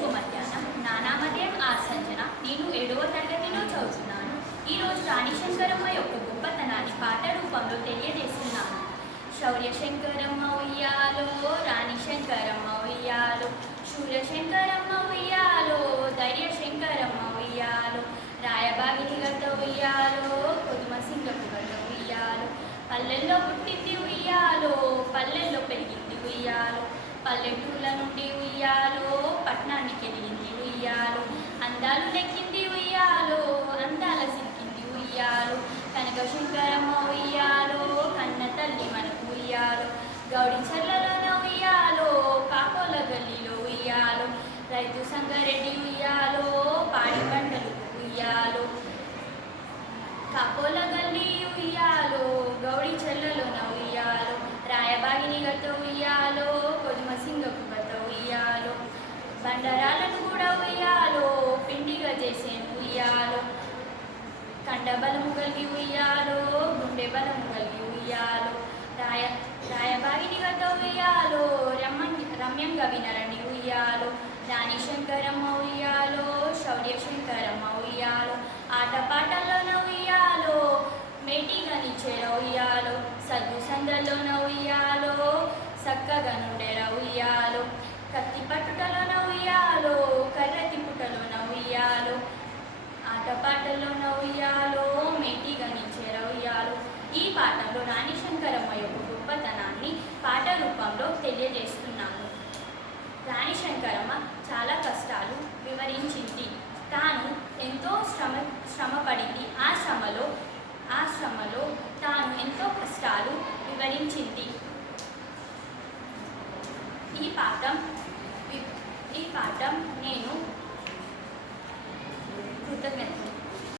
శుభ మధ్యాహ్నం. నా నామధేయం ఆర్ సంజన. నేను 7వ తరగతిలో చదువుతున్నాను. ఈరోజు రాణి శంకరమ్మ యొక్క గొప్పతనాన్ని పాట రూపంలో తెలియజేస్తున్నాను. శౌర్య శంకరమ్మ ఉయ్యాలో, రాణి శంకరమ్మ ఉయ్యాలో, శూర శంకరమ్మ ఉయ్యాలో, ధైర్య శంకరమ్మ ఉయ్యాలో, రాయబాగిని గడ్డ ఉయ్యాలో, కొదుమ సింగపు గడ్డ ఉయ్యాలో, పల్లెల్లో పుట్టింది ఉయ్యాలో, పల్లెల్లో పెరిగింది ఉయ్యాలో, పల్లెటూళ్ళ నుండి ఉయ్యాలో, పట్నానికి ఎదిగింది ఉయ్యాలో, అందాలు నెక్కింది ఉయ్యాలో, అందాల సిక్కింది ఉయ్యాలో, కనక శంకరమ్మ ఉయ్యాలో, కన్న తల్లి మనకు ఉయ్యాలో, గౌడి చెర్లలోన ఉయ్యాలో, కాకోల గల్లీలో ఉయ్యాలో, రైతు సంగారెడ్డి ఉయ్యాలో, పాడి పంటలు ఉయ్యాలో, కాకోల గల్లీ ఉయ్యాలో, గౌడి చెర్లలోన ఉయ్యాలో, రాయబాగిని గట్ట ఉయ్యాలో, కొదుమ సింగపు గట్ట ఉయ్యాలో, బండరాలను కూడా ఉయ్యాలో, పిండిగా చేసేను ఉయ్యాలో, కండబలము కలిగి ఉయ్యాలో, గుండె బలము కలిగి ఉయ్యాలో, రాయబాగిని గట్ట ఉయ్యాలో, రమ్యంగా వినరండి ఉయ్యాలో, రాణి శంకరమ్మ ఉయ్యాలో, శౌర్య శంకరమ్మ ఉయ్యాలో, ఆటపాటల్లోన ఉయ్యాలో, మేటిగా నిచ్చేర ఉయ్యాలో, సద్దు సందల్లోన ఉయ్యాలో, చక్కగా నుండెర ఉయ్యాలో, కత్తి పట్టుటలోన ఉయ్యాలో, కర్రతి పుటలోన ఉయ్యాలో, ఆటపాటల్లోన ఉయ్యాలో, మేటిగా నిచ్చేర ఉయ్యాలో. ఈ పాటలో రాణి శంకరమ్మ యొక్క గొప్పతనాన్ని పాట రూపంలో తెలియజేస్తున్నాను. రాణి శంకరమ్మ చాలా కష్టాలు వివరించింది. తాను ఎంతో శ్రమపడింది. ఆ శ్రమలో తాను ఎంతో కష్టాలు వివరించింది. ఈ పాఠం నేను